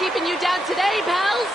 keeping you down today, pals?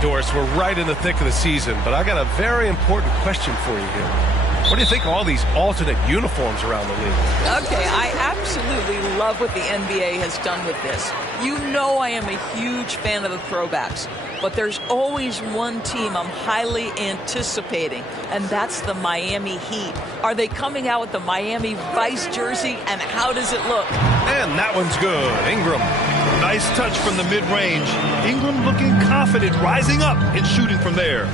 Doris, we're right in the thick of the season, but I got a very important question for you here. What do you think of all these alternate uniforms around the league? Okay, I absolutely love what the NBA has done with this. You know I am a huge fan of the throwbacks, but there's always one team I'm highly anticipating, and that's the Miami Heat. Are they coming out with the Miami Vice jersey, and how does it look? And that one's good. Ingram. Nice touch from the mid-range. Ingram looking confident, rising up and shooting from there.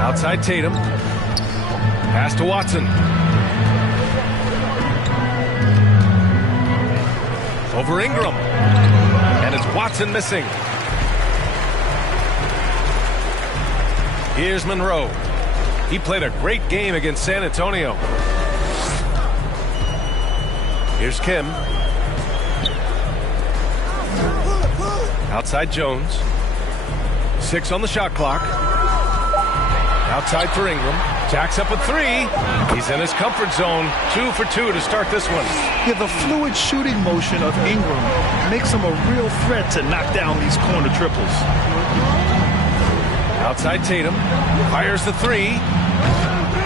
Outside Tatum. Pass to Watson. Over Ingram. And it's Watson missing. Here's Monroe. He played a great game against San Antonio. Here's Kim. Outside Jones. 6 on the shot clock. Outside for Ingram. Jacks up a 3. He's in his comfort zone. 2 for 2 to start this one. Yeah, the fluid shooting motion of Ingram makes him a real threat to knock down these corner triples. Outside Tatum. Fires the 3.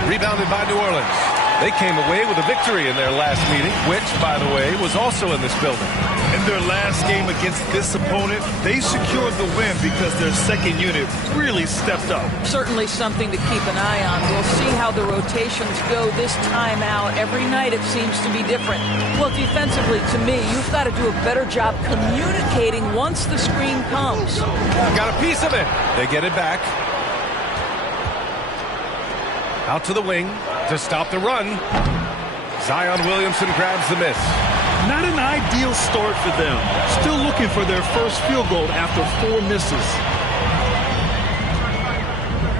Rebounded by New Orleans. They came away with a victory in their last meeting, which, by the way, was also in this building. In their last game against this opponent, they secured the win because their second unit really stepped up. Certainly something to keep an eye on. We'll see how the rotations go this time out. Every night it seems to be different. Well, defensively, to me, you've got to do a better job communicating once the screen comes. Got a piece of it. They get it back. Out to the wing to stop the run. Zion Williamson grabs the miss. Not an ideal start for them. Still looking for their first field goal after 4 misses.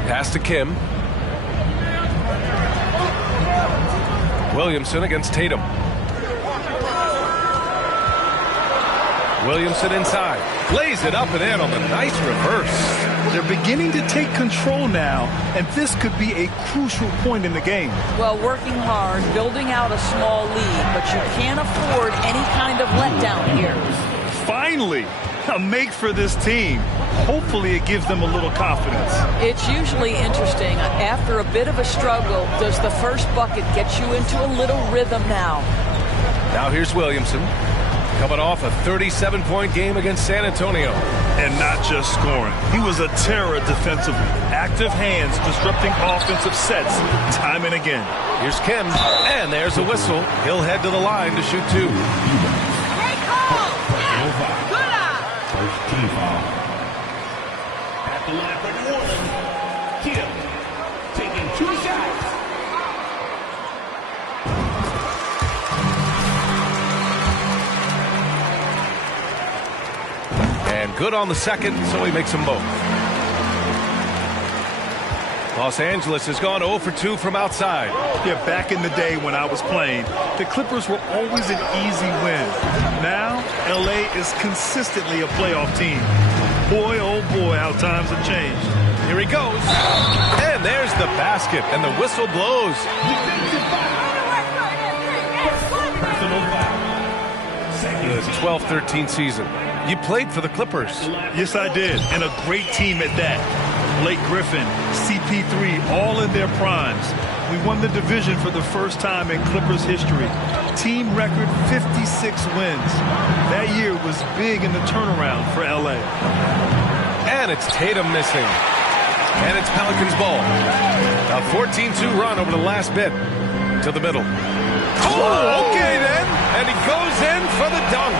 Pass to Kim. Williamson against Tatum. Williamson inside. Lays it up and in on the nice reverse. They're beginning to take control now, and this could be a crucial point in the game. Well, working hard, building out a small lead, but you can't afford any kind of letdown here. Finally, a make for this team. Hopefully it gives them a little confidence. It's usually interesting. After a bit of a struggle, does the first bucket get you into a little rhythm now? Now here's Williamson. Coming off a 37-point game against San Antonio. And not just scoring. He was a terror defensively. Active hands disrupting offensive sets time and again. Here's Kim, and there's a whistle. He'll head to the line to shoot 2. Great call! Yeah! Good eye! First team foul. At the line for New Orleans, Kim taking 2 shots. And good on the second, so he makes them both. Los Angeles has gone 0 for 2 from outside. Yeah, back in the day when I was playing, the Clippers were always an easy win. Now, LA is consistently a playoff team. Boy, oh boy, how times have changed. Here he goes. And there's the basket, and the whistle blows. The 12-13 season. You played for the Clippers. Yes, I did, and a great team at that. Blake Griffin, CP3, all in their primes. We won the division for the first time in Clippers history. Team record 56 wins. That year was big in the turnaround for LA. And it's Tatum missing. And it's Pelicans ball. A 14-2 run over the last bit to the middle. Oh, okay then. And he goes in for the dunk.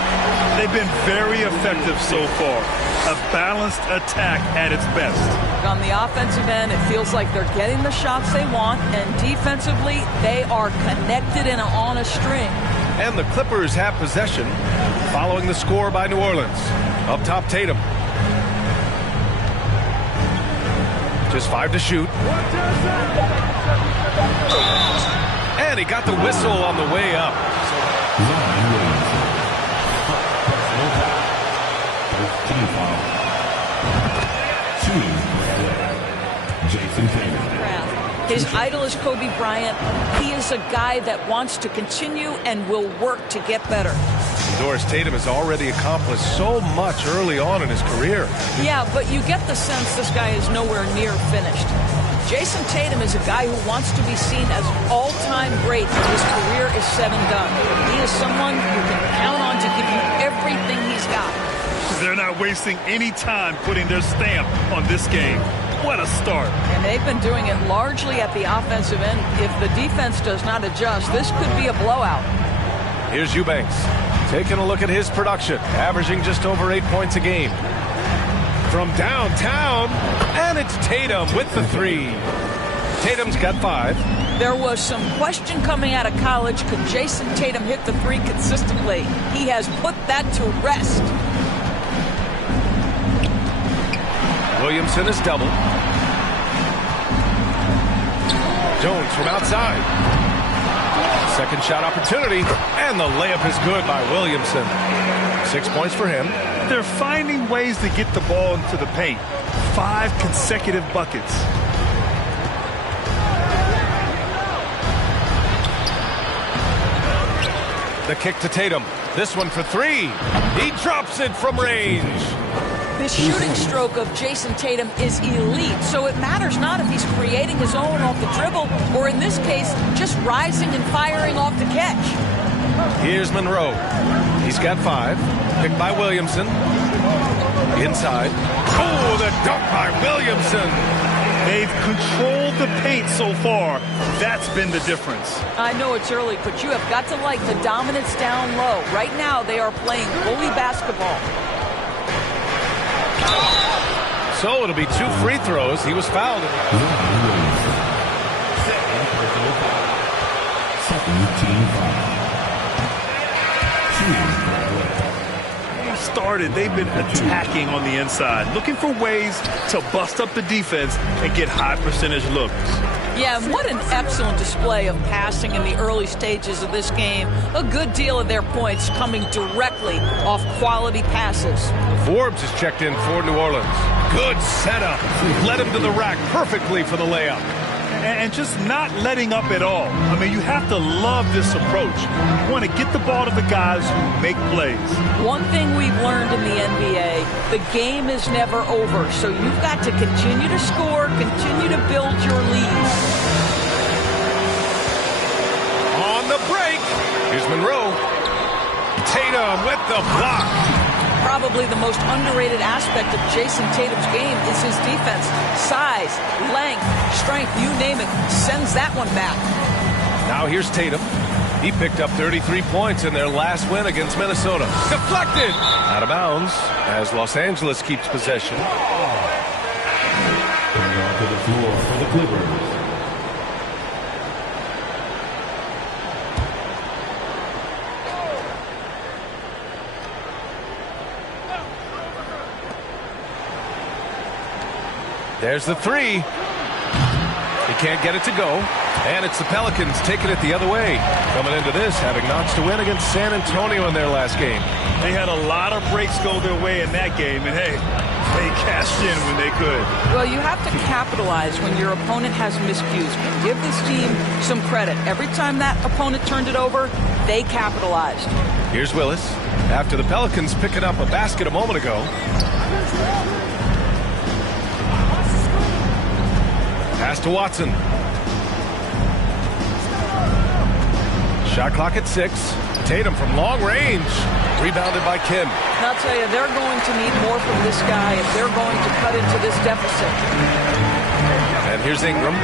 They've been very effective so far. A balanced attack at its best. On the offensive end, it feels like they're getting the shots they want, and defensively, they are connected and on a string. And the Clippers have possession following the score by New Orleans. Up top, Tatum. Just 5 to shoot. And he got the whistle on the way up. Jason Tatum. His idol is Kobe Bryant. He is a guy that wants to continue and will work to get better. Doris, Tatum has already accomplished so much early on in his career. Yeah, but you get the sense this guy is nowhere near finished. Jason Tatum is a guy who wants to be seen as all-time great when his career is said and done. He is someone you can count on to give you everything he's got. They're not wasting any time putting their stamp on this game. What a start. And they've been doing it largely at the offensive end. If the defense does not adjust, this could be a blowout. Here's Eubanks taking a look at his production, averaging just over 8 points a game. From downtown, and it's Tatum with the 3. Tatum's got 5. There was some question coming out of college, could Jason Tatum hit the 3 consistently? He has put that to rest. Williamson is double. Jones from outside. Second shot opportunity, and the layup is good by Williamson. 6 points for him. They're finding ways to get the ball into the paint. 5 consecutive buckets. The kick to Tatum. This one for 3. He drops it from range. The shooting stroke of Jason Tatum is elite, so it matters not if he's creating his own off the dribble, or in this case, just rising and firing off the catch. Here's Monroe. He's got 5. Picked by Williamson. Inside. Oh, the dunk by Williamson. They've controlled the paint so far. That's been the difference. I know it's early, but you have got to like the dominance down low. Right now, they are playing bully basketball. So it'll be 2 free throws. He was fouled. Second team foul. Started, they've been attacking on the inside, looking for ways to bust up the defense and get high percentage looks. Yeah, what an excellent display of passing in the early stages of this game. A good deal of their points coming directly off quality passes. Forbes is checked in for New Orleans. Good setup. Led him to the rack perfectly for the layup. And just not letting up at all. I mean, you have to love this approach. You want to get the ball to the guys who make plays. One thing we've learned in the NBA, the game is never over. So you've got to continue to score, continue to build your lead. On the break, here's Monroe. Tatum with the block. Probably the most underrated aspect of Jason Tatum's game is his defense. Size, length, strength, you name it, sends that one back. Now here's Tatum. He picked up 33 points in their last win against Minnesota. Deflected! Out of bounds as Los Angeles keeps possession. Coming onto the floor for the Clippers. There's the 3. He can't get it to go. And it's the Pelicans taking it the other way. Coming into this, having notched a win against San Antonio in their last game. They had a lot of breaks go their way in that game. And, hey, they cashed in when they could. Well, you have to capitalize when your opponent has miscues. Give this team some credit. Every time that opponent turned it over, they capitalized. Here's Willis. After the Pelicans picking up a basket a moment ago. Pass to Watson. Shot clock at 6. Tatum from long range. Rebounded by Kim. And I'll tell you, they're going to need more from this guy if they're going to cut into this deficit. And here's Ingram.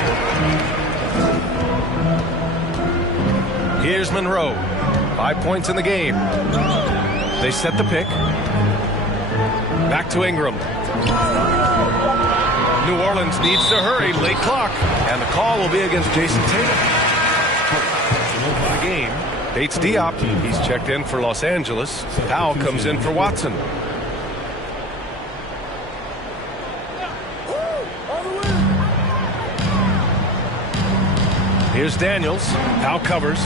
Here's Monroe. 5 points in the game. They set the pick. Back to Ingram. New Orleans needs to hurry. Late clock. And the call will be against Jason Tatum. For the game, Bates Diop. He's checked in for Los Angeles. Powell comes in for Watson. Here's Daniels. Now covers.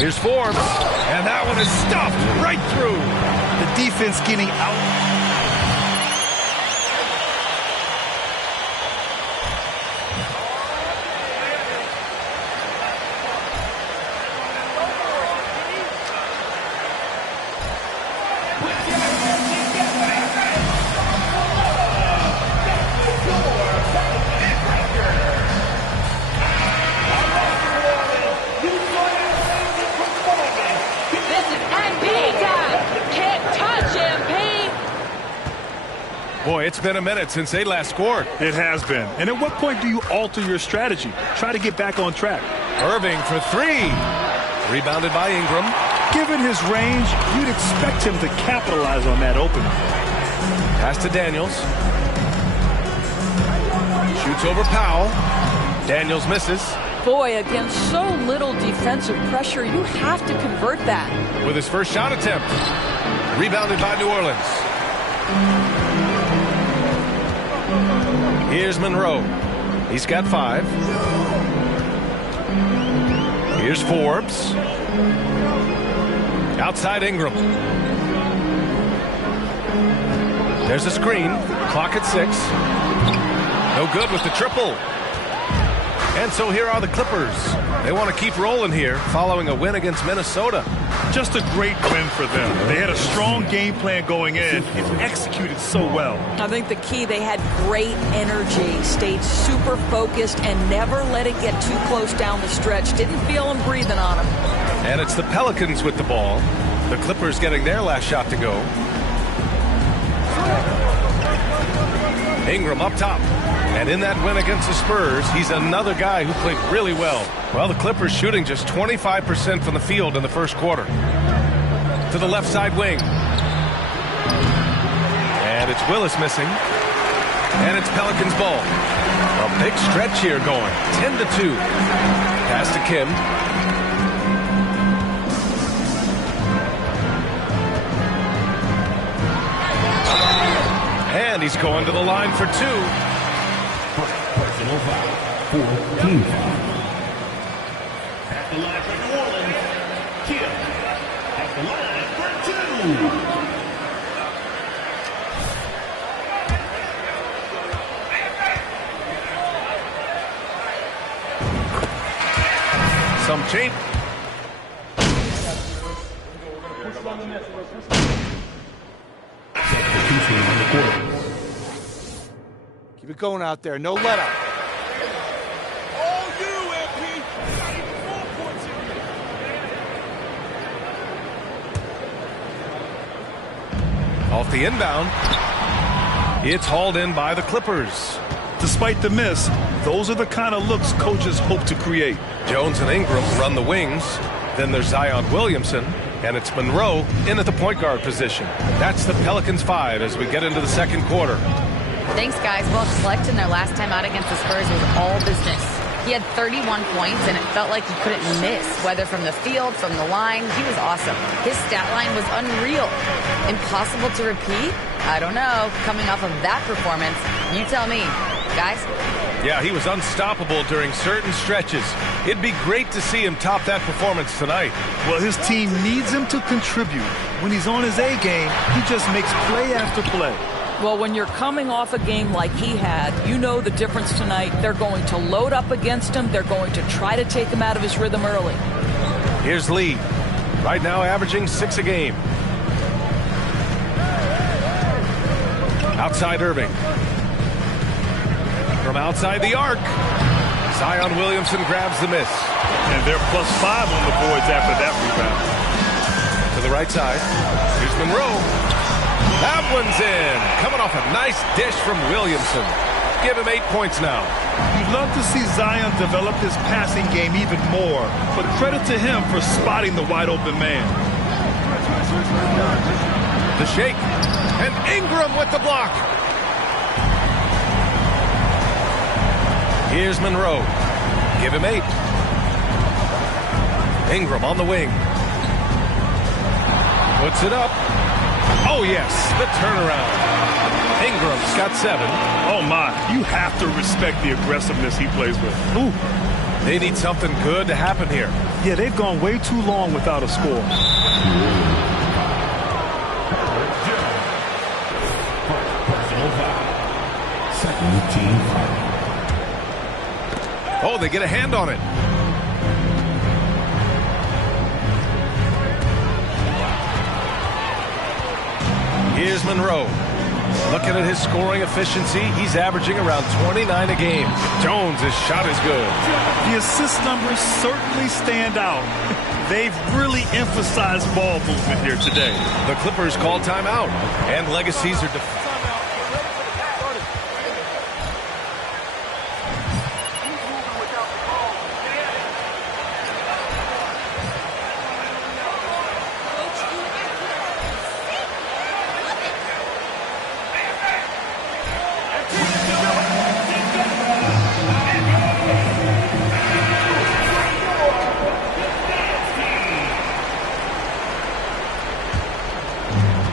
Here's Forbes. And that one is stuffed right through. The defense getting out. Boy, it's been a minute since they last scored. It has been. And at what point do you alter your strategy? Try to get back on track. Irving for three. Rebounded by Ingram. Given his range, you'd expect him to capitalize on that opening. Pass to Daniels. Shoots over Powell. Daniels misses. Boy, against so little defensive pressure, you have to convert that. With his first shot attempt. Rebounded by New Orleans. Here's Monroe. He's got 5. Here's Forbes. Outside Ingram. There's a screen. Clock at 6. No good with the triple. And so here are the Clippers. They want to keep rolling here following a win against Minnesota. Just a great win for them. They had a strong game plan going in and executed so well. I think the key, they had great energy, stayed super focused, and never let it get too close down the stretch. Didn't feel them breathing on them. And it's the Pelicans with the ball. The Clippers getting their last shot to go. Ingram up top. And in that win against the Spurs, he's another guy who played really well. Well, the Clippers shooting just 25% from the field in the first quarter. To the left side wing. And it's Willis missing. And it's Pelicans ball. A big stretch here going. 10-2. Pass to Kim. And he's going to the line for 2. Personal foul. 14 foul. At the line for New Orleans, Kim. At the line for 2. Some change. Substitution on the court. Keep it going out there. No let up. Off the inbound. It's hauled in by the Clippers. Despite the miss, those are the kind of looks coaches hope to create. Jones and Ingram run the wings. Then there's Zion Williamson. And it's Monroe in at the point guard position. That's the Pelicans 5 as we get into the second quarter. Thanks, guys. Well, Slegton, their last time out against the Spurs was all business. He had 31 points, and it felt like he couldn't miss, whether from the field, from the line. He was awesome. His stat line was unreal. Impossible to repeat? I don't know. Coming off of that performance, you tell me. Guys? Yeah, he was unstoppable during certain stretches. It'd be great to see him top that performance tonight. Well, his team needs him to contribute. When he's on his A game, he just makes play after play. Well, when you're coming off a game like he had, you know the difference tonight. They're going to load up against him. They're going to try to take him out of his rhythm early. Here's Lee. Right now averaging 6 a game. Outside Irving. From outside the arc. Zion Williamson grabs the miss. And they're +5 on the boards after that rebound. To the right side. Here's Monroe. That one's in. Coming off a nice dish from Williamson. Give him 8 points now. You'd love to see Zion develop his passing game even more, but credit to him for spotting the wide open man. The shake. And Ingram with the block. Here's Monroe. Give him 8. Ingram on the wing. Puts it up. Oh, yes, the turnaround. Ingram's got 7. Oh, my. You have to respect the aggressiveness he plays with. Ooh. They need something good to happen here. Yeah, they've gone way too long without a score. Personal foul. Second team foul. Oh, they get a hand on it. Here's Monroe. Looking at his scoring efficiency, he's averaging around 29 a game. Jones' shot is good. The assist numbers certainly stand out. They've really emphasized ball movement here today. The Clippers call timeout, and legacies are defined.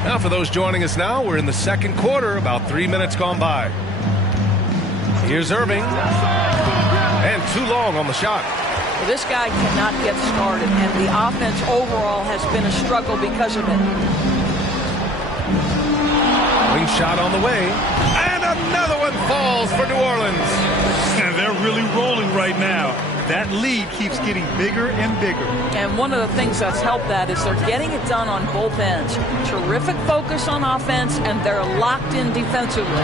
Now, for those joining us now, we're in the second quarter, about 3 minutes gone by. Here's Irving. And too long on the shot. Well, this guy cannot get started, and the offense overall has been a struggle because of it. Wing shot on the way. And another one falls for New Orleans. And they're really rolling right now. That lead keeps getting bigger and bigger. And one of the things that's helped that is they're getting it done on both ends. Terrific focus on offense, and they're locked in defensively.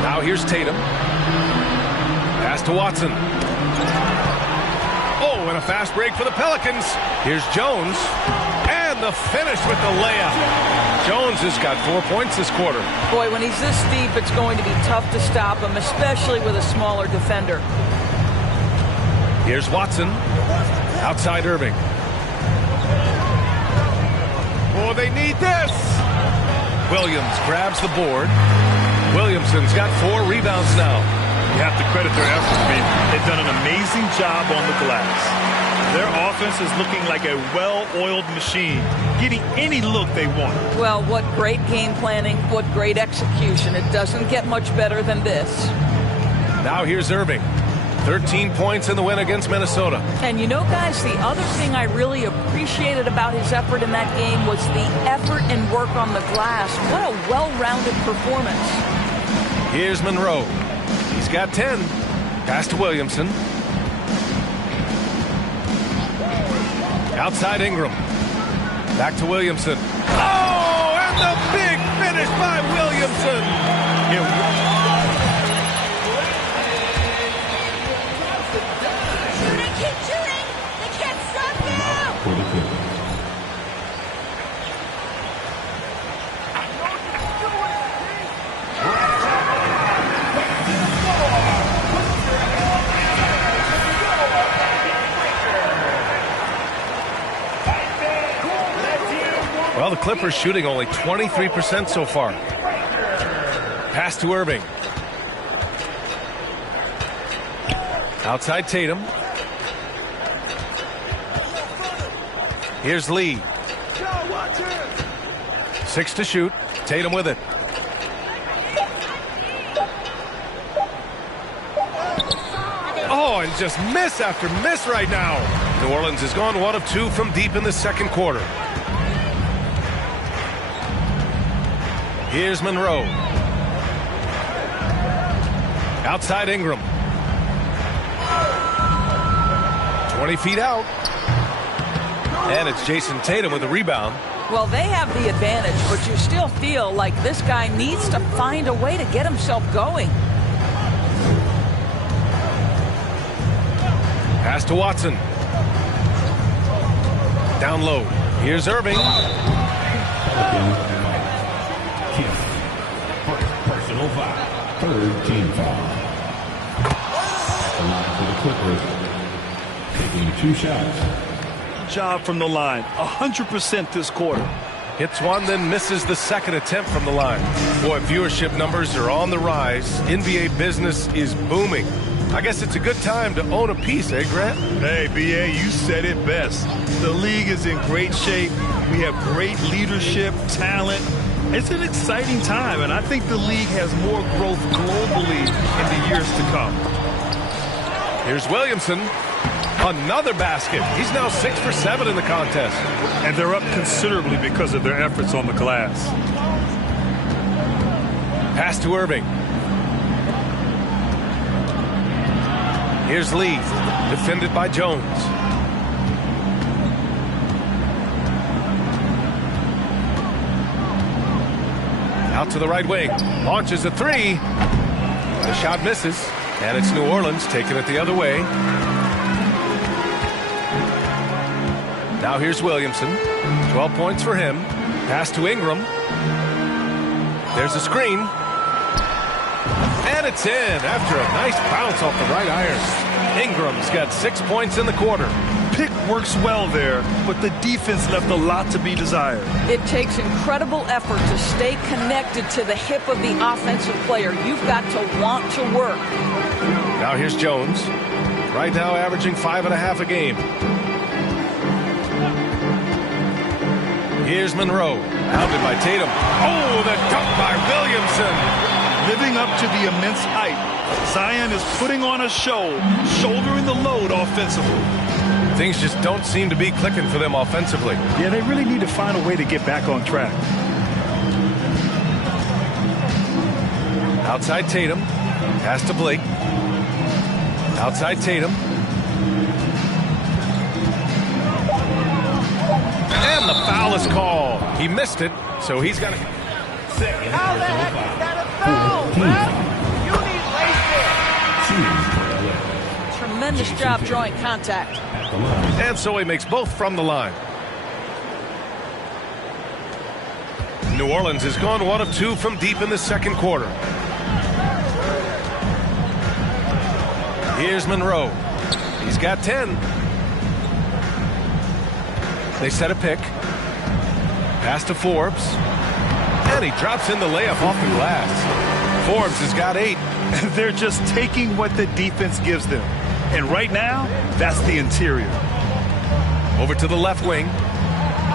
Now here's Tatum. Pass to Watson. Oh, and a fast break for the Pelicans. Here's Jones. And the finish with the layup. Jones has got 4 points this quarter. Boy, when he's this deep, it's going to be tough to stop him, especially with a smaller defender. Here's Watson. Outside Irving. Oh, they need this. Williams grabs the board. Williamson's got 4 rebounds now. You have to credit their efforts, man. They've done an amazing job on the glass. Their offense is looking like a well-oiled machine, getting any look they want. Well, what great game planning, what great execution. It doesn't get much better than this. Now here's Irving. 13 points in the win against Minnesota. And you know, guys, the other thing I really appreciated about his effort in that game was the effort and work on the glass. What a well-rounded performance. Here's Monroe. He's got 10. Pass to Williamson. Outside Ingram. Back to Williamson. Oh, and the big finish by Williamson. They keep shooting. They can't stop now. For the Clippers. Well, the Clippers shooting only 23% so far. Pass to Irving. Outside Tatum. Here's Lee. 6 to shoot. Tatum with it. Oh, and just miss after miss right now. New Orleans has gone 1 of 2 from deep in the second quarter. Here's Monroe. Outside Ingram. 20 feet out. And it's Jason Tatum with the rebound. Well, they have the advantage, but you still feel like this guy needs to find a way to get himself going. Pass to Watson. Down low. Here's Irving. Personal foul. Third team foul. At the line for the Clippers. Taking 2 shots. Job from the line. 100% this quarter. Hits one, then misses the second attempt from the line. Boy, viewership numbers are on the rise. NBA business is booming. I guess it's a good time to own a piece, eh, Grant? Hey, B.A., you said it best. The league is in great shape. We have great leadership, talent. It's an exciting time, and I think the league has more growth globally in the years to come. Here's Williamson. Another basket. He's now 6 for 7 in the contest. And they're up considerably because of their efforts on the glass. Pass to Irving. Here's Lee, defended by Jones. Out to the right wing. Launches a three. The shot misses. And it's New Orleans taking it the other way. Now here's Williamson. 12 points for him. Pass to Ingram. There's a screen. And it's in after a nice bounce off the right iron. Ingram's got 6 points in the quarter. Pick works well there, but the defense left a lot to be desired. It takes incredible effort to stay connected to the hip of the offensive player. You've got to want to work. Now here's Jones. Right now averaging 5.5 a game. Here's Monroe. Pounded by Tatum. Oh, the dunk by Williamson. Living up to the immense height, Zion is putting on a show, shouldering the load offensively. Things just don't seem to be clicking for them offensively. Yeah, they really need to find a way to get back on track. Outside Tatum. Pass to Blake. Outside Tatum. And the foul is called. He missed it, so he's got to... How the heck is that a foul, man? You need lace Tremendous job drawing contact. And so he makes both from the line. New Orleans has gone 1 of 2 from deep in the second quarter. Here's Monroe. He's got 10. They set a pick. Pass to Forbes. And he drops in the layup off the glass. Forbes has got 8. They're just taking what the defense gives them. And right now, that's the interior. Over to the left wing.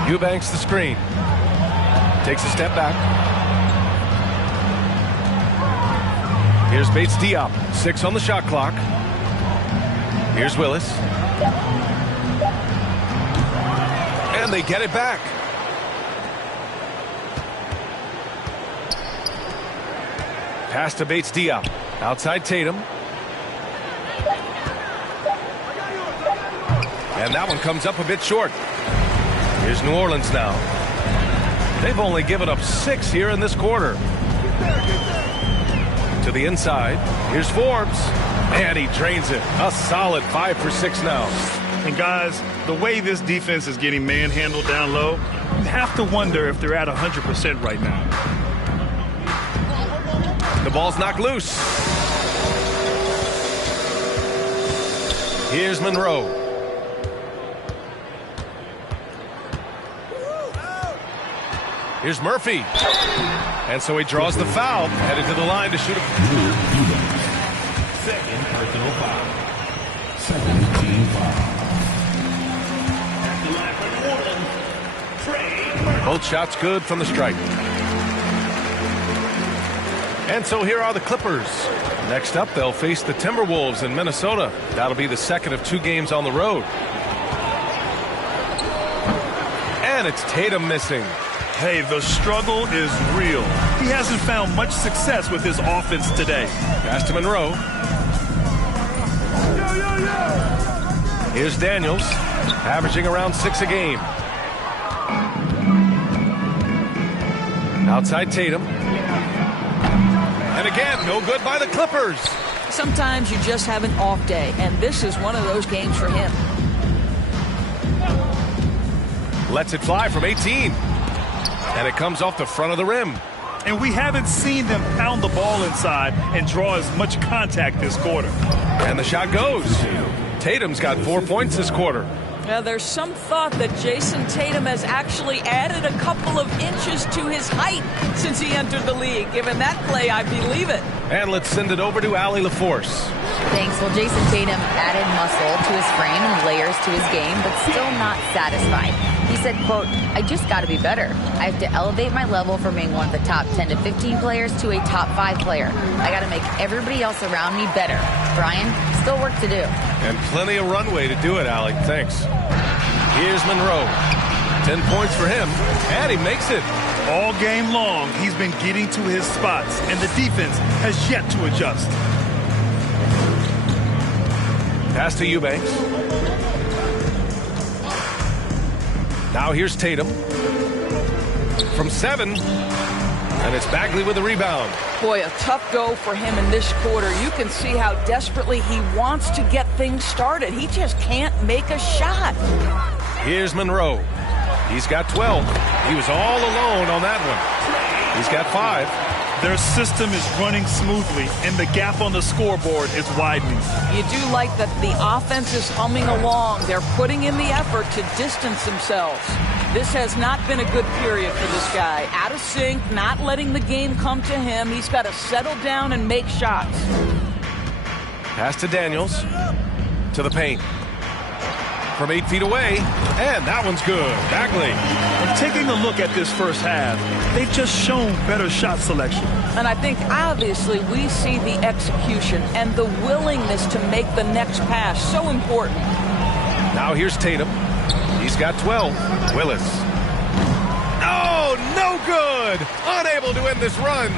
Eubanks the screen. Takes a step back. Here's Bates Diop. 6 on the shot clock. Here's Willis. And they get it back. Pass to Bates Diop. Outside Tatum. And that one comes up a bit short. Here's New Orleans now. They've only given up 6 here in this quarter. To the inside. Here's Forbes. And he drains it. A solid 5 for 6 now. And guys, the way this defense is getting manhandled down low, you have to wonder if they're at 100% right now. The ball's knocked loose. Here's Monroe. Here's Murphy. And so he draws the foul, headed to the line to shoot a... Second personal foul. Second team foul. At the line for New Orleans, Trey. Both shots good from the stripe. And so here are the Clippers. Next up, they'll face the Timberwolves in Minnesota. That'll be the second of 2 games on the road. And it's Tatum missing. Hey, the struggle is real. He hasn't found much success with his offense today. Pass to Monroe. Here's Daniels, averaging around 6 a game. Outside Tatum. And again, no good by the Clippers. Sometimes you just have an off day, and this is one of those games for him. Lets it fly from 18. And it comes off the front of the rim. And we haven't seen them pound the ball inside and draw as much contact this quarter. And the shot goes. Tatum's got 4 points this quarter. Now, there's some thought that Jason Tatum has actually added a couple of inches to his height since he entered the league. Given that play, I believe it. And let's send it over to Allie LaForce. Thanks. Well, Jason Tatum added muscle to his frame and layers to his game, but still not satisfied. He said, quote, "I just got to be better. I have to elevate my level from being one of the top 10 to 15 players to a top 5 player. I got to make everybody else around me better." Brian, still work to do. And plenty of runway to do it, Allie. Thanks. Here's Monroe. 10 points for him, and he makes it. All game long, he's been getting to his spots, and the defense has yet to adjust. Pass to Eubanks. Now here's Tatum. From 7. And it's Bagley with the rebound. Boy, a tough go for him in this quarter. You can see how desperately he wants to get things started. He just can't make a shot. Here's Monroe. He's got 12. He was all alone on that one. He's got 5. Their system is running smoothly, and the gap on the scoreboard is widening. You do like that the offense is humming along. They're putting in the effort to distance themselves. This has not been a good period for this guy. Out of sync, not letting the game come to him. He's got to settle down and make shots. Pass to Daniels. To the paint. From 8 feet away, and that one's good. Bagley. And taking a look at this first half, they've just shown better shot selection. And I think obviously we see the execution and the willingness to make the next pass so important. Now here's Tatum. He's got 12. Willis. Oh, no good. Unable to end this run.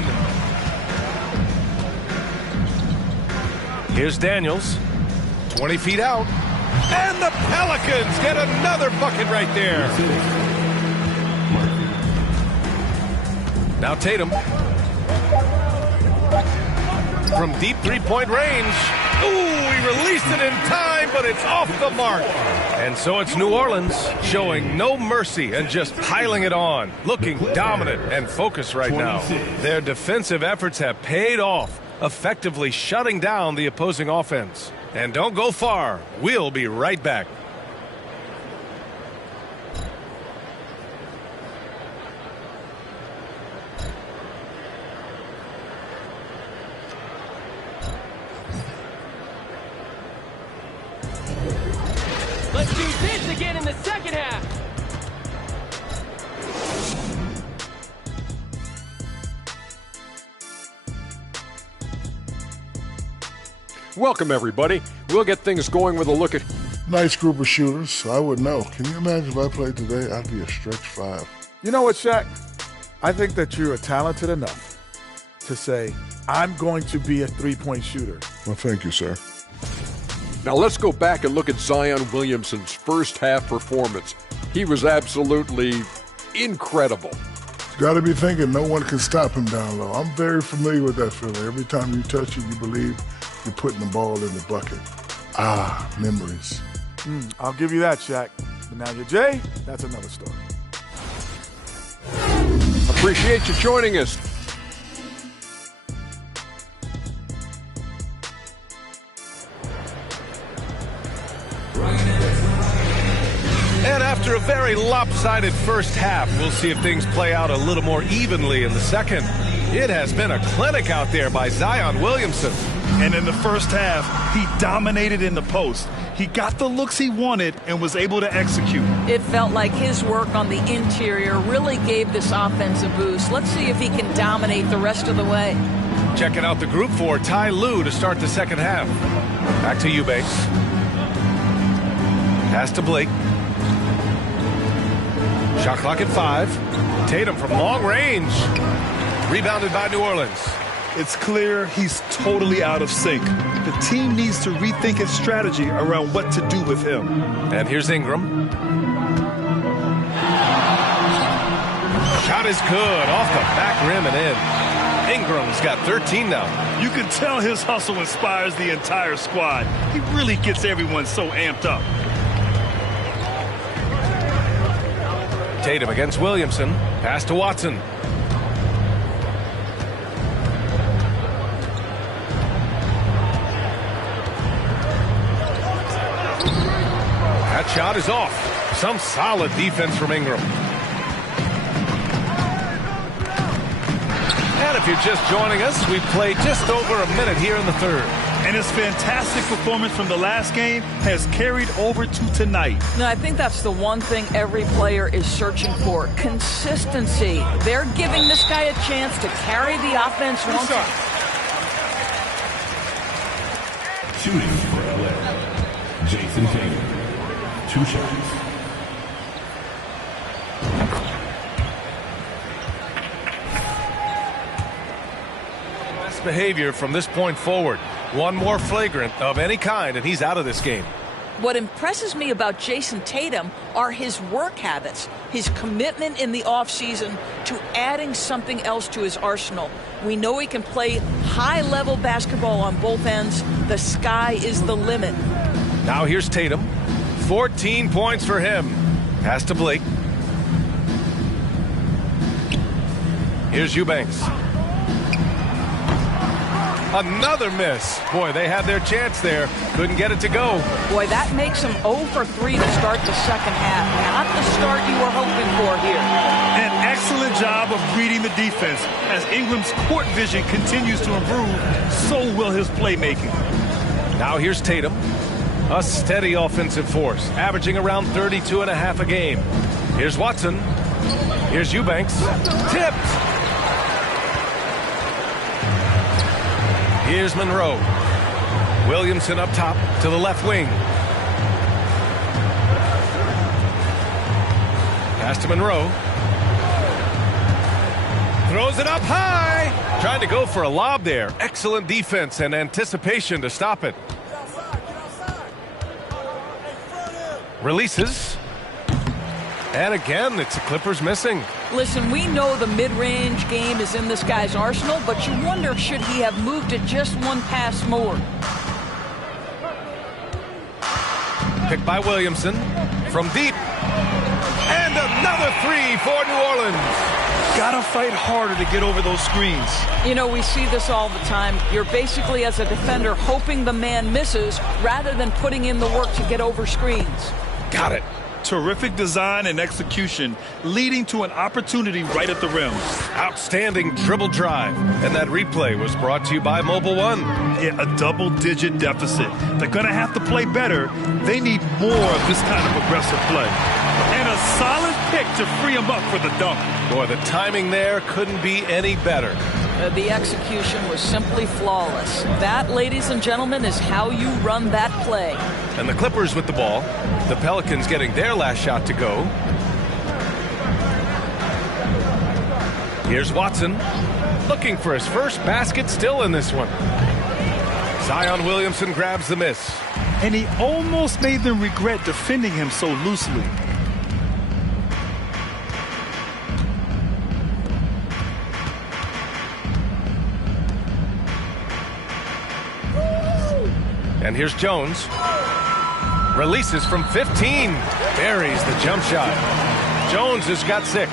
Here's Daniels. 20 feet out. And the Pelicans get another bucket right there. Now Tatum. From deep three-point range. Ooh, he released it in time, but it's off the mark. And so it's New Orleans showing no mercy and just piling it on. Looking dominant and focused right now. Their defensive efforts have paid off, effectively shutting down the opposing offense. And don't go far. We'll be right back. Let's do this again in the second half. Welcome, everybody. We'll get things going with a look at... Nice group of shooters. I would know. Can you imagine if I played today? I'd be a stretch 5. You know what, Shaq? I think that you are talented enough to say, I'm going to be a three-point shooter. Well, thank you, sir. Now let's go back and look at Zion Williamson's first half performance. He was absolutely incredible. Got to be thinking no one can stop him down low. I'm very familiar with that feeling. Every time you touch it, you believe you're putting the ball in the bucket. Ah, memories. I'll give you that, Shaq. But now you're Jay, that's another story. Appreciate you joining us. And after a very lopsided first half, we'll see if things play out a little more evenly in the second. It has been a clinic out there by Zion Williamson. And in the first half, he dominated in the post. He got the looks he wanted and was able to execute. It felt like his work on the interior really gave this offense a boost. Let's see if he can dominate the rest of the way. Checking out the group for Ty Lue to start the second half. Back to Eubanks. Pass to Blake. Shot clock at 5. Tatum from long range. Rebounded by New Orleans. It's clear he's totally out of sync. The team needs to rethink its strategy around what to do with him. And here's Ingram. Shot is good. Off the back rim and in. Ingram's got 13 now. You can tell his hustle inspires the entire squad. He really gets everyone so amped up. Tatum against Williamson. Pass to Watson. That shot is off. Some solid defense from Ingram. And if you're just joining us, we've played just over a minute here in the third. And his fantastic performance from the last game has carried over to tonight. No, I think that's the one thing every player is searching for. Consistency. They're giving this guy a chance to carry the offense once. Shooting for LA, Jason Tatum. 2 shots. Best behavior from this point forward. One more flagrant of any kind, and he's out of this game. What impresses me about Jason Tatum are his work habits, his commitment in the offseason to adding something else to his arsenal. We know he can play high-level basketball on both ends. The sky is the limit. Now here's Tatum. 14 points for him. Pass to Blake. Here's Eubanks. Another miss. Boy, they had their chance there. Couldn't get it to go. Boy, that makes him 0 for 3 to start the second half. Not the start you were hoping for here. An excellent job of reading the defense. As Ingram's court vision continues to improve, so will his playmaking. Now here's Tatum. A steady offensive force, averaging around 32.5 a game. Here's Watson. Here's Eubanks. Tipped. Here's Monroe. Williamson up top to the left wing. Pass to Monroe. Throws it up high. Trying to go for a lob there. Excellent defense and anticipation to stop it. Releases. And again, it's the Clippers missing. Listen, we know the mid-range game is in this guy's arsenal, but you wonder, should he have moved it just one pass more? Picked by Williamson from deep. And another 3 for New Orleans. Gotta fight harder to get over those screens. You know, we see this all the time. You're basically, as a defender, hoping the man misses rather than putting in the work to get over screens. Got it. Terrific design and execution, leading to an opportunity right at the rim. Outstanding dribble drive. And that replay was brought to you by Mobile One. Yeah, a double-digit deficit. They're going to have to play better. They need more of this kind of aggressive play. And a solid pick to free him up for the dunk. Boy, the timing there couldn't be any better. The execution was simply flawless. That, ladies and gentlemen, is how you run that play. And the Clippers with the ball. The Pelicans getting their last shot to go. Here's Watson. Looking for his first basket, still in this one. Zion Williamson grabs the miss. And he almost made them regret defending him so loosely. And here's Jones. Releases from 15. Buries the jump shot. Jones has got 6.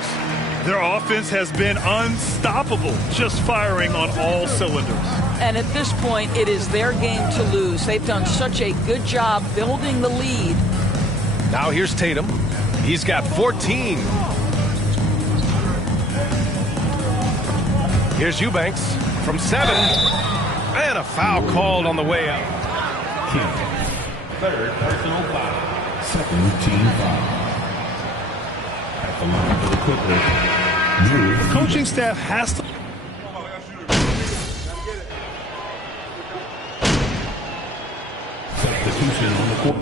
Their offense has been unstoppable, just firing on all cylinders. And at this point, it is their game to lose. They've done such a good job building the lead. Now here's Tatum. He's got 14. Here's Eubanks from 7. And a foul called on the way out. Third personal foul. Second team foul. At the line for the Clippers, Drew. The coaching staff has to. Substitution on the court.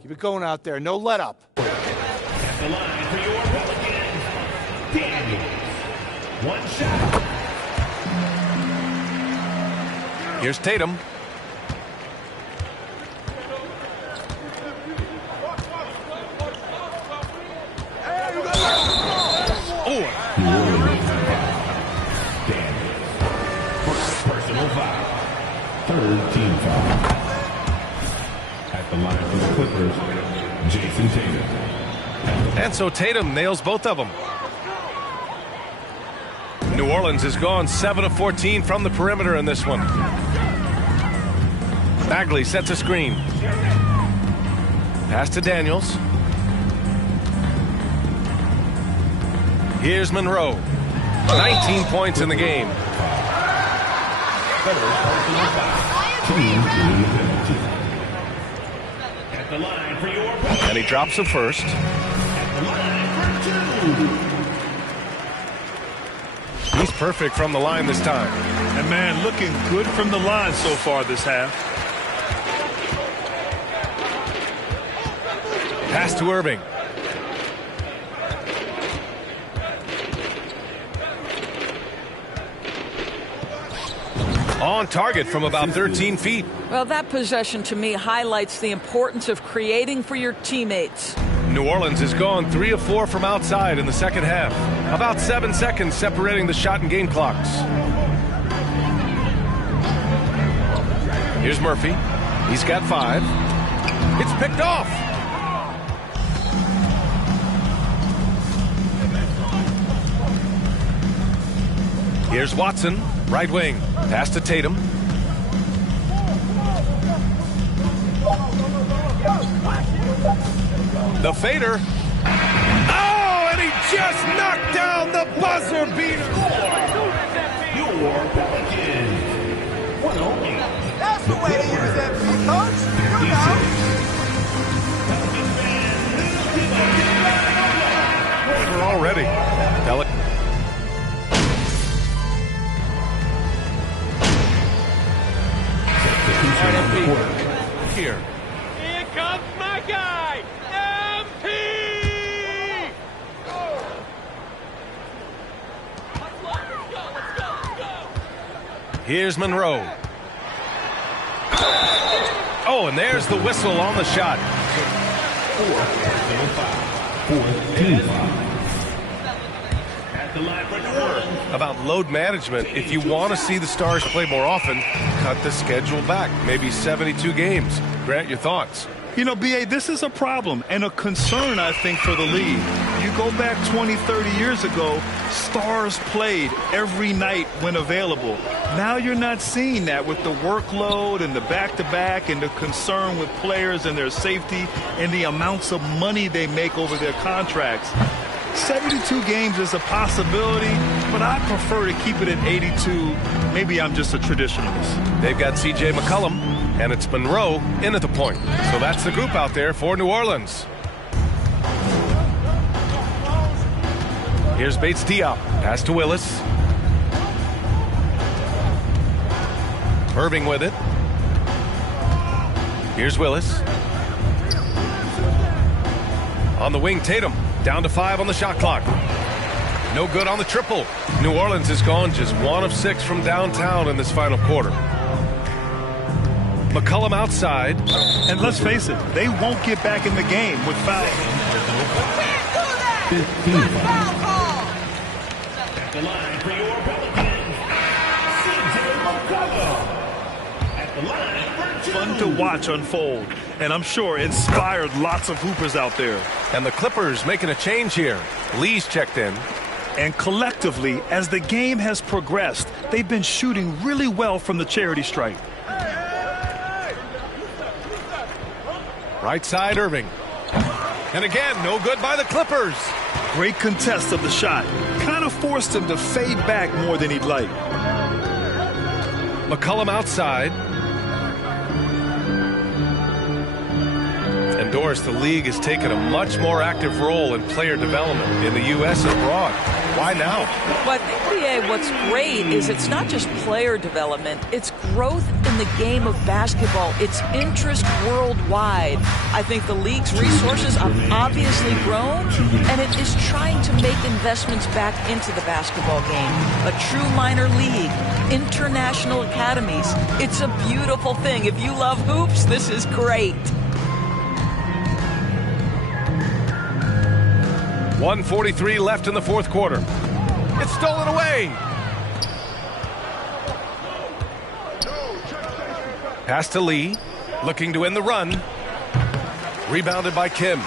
Keep it going out there. No let up. At the line for your Pelicans, Daniels. 1 shot. Here's Tatum. Personal foul. Third team foul. At the line for the Clippers, Jason Tatum. And so Tatum nails both of them. New Orleans has gone 7 of 14 from the perimeter in this one. Bagley sets a screen. Pass to Daniels. Here's Monroe. 19 points in the game. Clippers personal foul. Team winning the penalty. At the line for your penalty. And he drops it first. At the line for 2. He's perfect from the line this time. And man, looking good from the line so far this half. Pass to Irving. On target from about 13 feet. Well, that possession to me highlights the importance of creating for your teammates. New Orleans has gone 3 of 4 from outside in the second half. About 7 seconds separating the shot and game clocks. Here's Murphy. He's got 5. It's picked off. Here's Watson, right wing. Pass to Tatum. The fader. Oh, and he just knocked down the buzzer beater. Your Pelicans. 108. That's the way to use that, coach. You know. We're already. Here. Here comes my guy, MP! Let's go. Here's Monroe. Oh, and there's the whistle on the shot. 4 personal foul. 4th team foul. At the line for New Orleans. About load management. If you want to see the Stars play more often, cut the schedule back. Maybe 72 games. Grant, your thoughts? You know, B.A., this is a problem and a concern, I think, for the league. You go back 20, 30 years ago, Stars played every night when available. Now you're not seeing that with the workload and the back-to-back and the concern with players and their safety and the amounts of money they make over their contracts. 72 games is a possibility, but I prefer to keep it at 82. Maybe I'm just a traditionalist. They've got C.J. McCollum, and it's Monroe in at the point. So that's the group out there for New Orleans. Here's Bates Diop. Pass to Willis. Irving with it. Here's Willis. On the wing, Tatum. Down to 5 on the shot clock. No good on the triple. New Orleans has gone just 1 of 6 from downtown in this final quarter. McCollum outside. And let's face it, they won't get back in the game with fouls. Foul call. At the line for your Pelicans, C.J. McCollum. At the line for 2. Fun to watch unfold, and I'm sure inspired lots of hoopers out there. And the Clippers making a change here. Lee's checked in. And collectively, as the game has progressed, they've been shooting really well from the charity stripe. Right side, Irving. And again, no good by the Clippers. Great contest of the shot. Kind of forced him to fade back more than he'd like. McCollum outside. And Doris, the league has taken a much more active role in player development in the U.S. and abroad. Why now? Well, I think, BA, what's great is it's not just player development, it's growth in the game of basketball. It's interest worldwide. I think the league's resources have obviously grown, and it is trying to make investments back into the basketball game. A true minor league, international academies. It's a beautiful thing. If you love hoops, this is great. 1:43 left in the fourth quarter. It's stolen away. Pass to Lee, looking to end the run. Rebounded by Kim.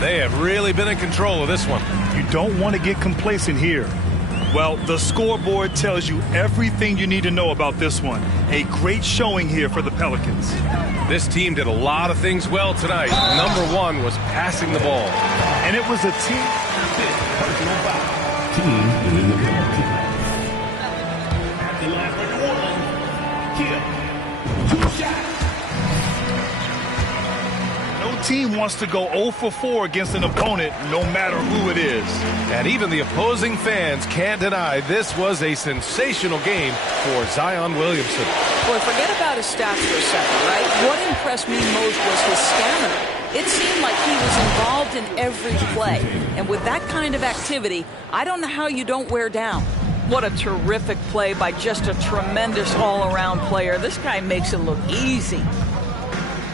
They have really been in control of this one. You don't want to get complacent here. Well, the scoreboard tells you everything you need to know about this one. A great showing here for the Pelicans. This team did a lot of things well tonight. Number one was passing the ball. And it was a team. Personal foul. Team winning the penalty. At the line for New Orleans, Kill. 2 shots. No team wants to go 0 for 4 against an opponent, no matter who it is. And even the opposing fans can't deny this was a sensational game for Zion Williamson. Boy, forget about his stats for a second, right? What impressed me most was his stamina. It seemed like he was involved in every play. And with that kind of activity, I don't know how you don't wear down. What a terrific play by just a tremendous all-around player. This guy makes it look easy.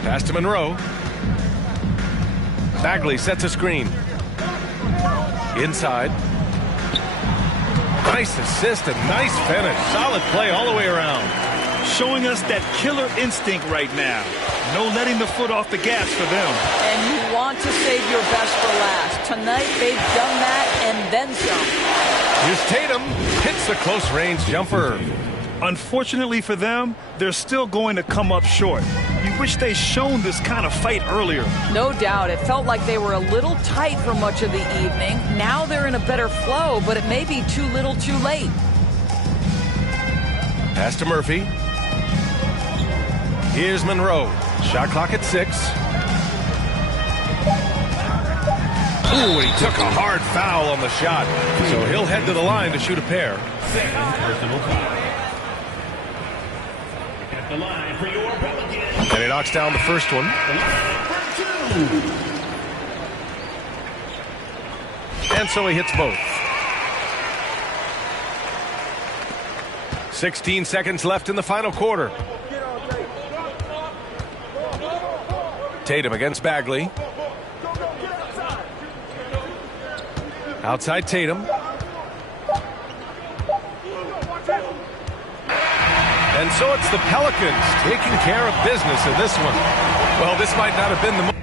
Pass to Monroe. Bagley sets a screen. Inside. Nice assist and nice finish. Solid play all the way around. Showing us that killer instinct right now. No letting the foot off the gas for them. And you want to save your best for last. Tonight they've done that and then some. Here's Tatum. Hits the close-range jumper. Unfortunately for them, they're still going to come up short. You wish they'd shown this kind of fight earlier. No doubt. It felt like they were a little tight for much of the evening. Now they're in a better flow, but it may be too little too late. Pass to Murphy. Here's Monroe. Shot clock at 6. Ooh, he took a hard foul on the shot. So he'll head to the line to shoot a pair. Second personal foul. At the line for your Pelicans. And he knocks down the first one. And so he hits both. 16 seconds left in the final quarter. Tatum against Bagley. Outside Tatum. And so it's the Pelicans taking care of business in this one. Well, this might not have been the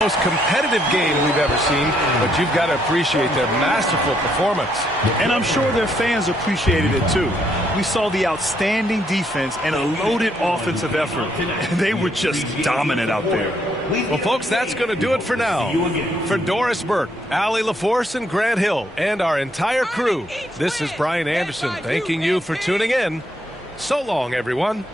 most competitive game we've ever seen, but you've got to appreciate their masterful performance. And I'm sure their fans appreciated it too. We saw the outstanding defense and a loaded offensive effort. They were just dominant out there. Well, folks, that's going to do it for now. For Doris Burke, Allie LaForce, and Grant Hill, and our entire crew, this is Brian Anderson thanking you for tuning in. So long, everyone.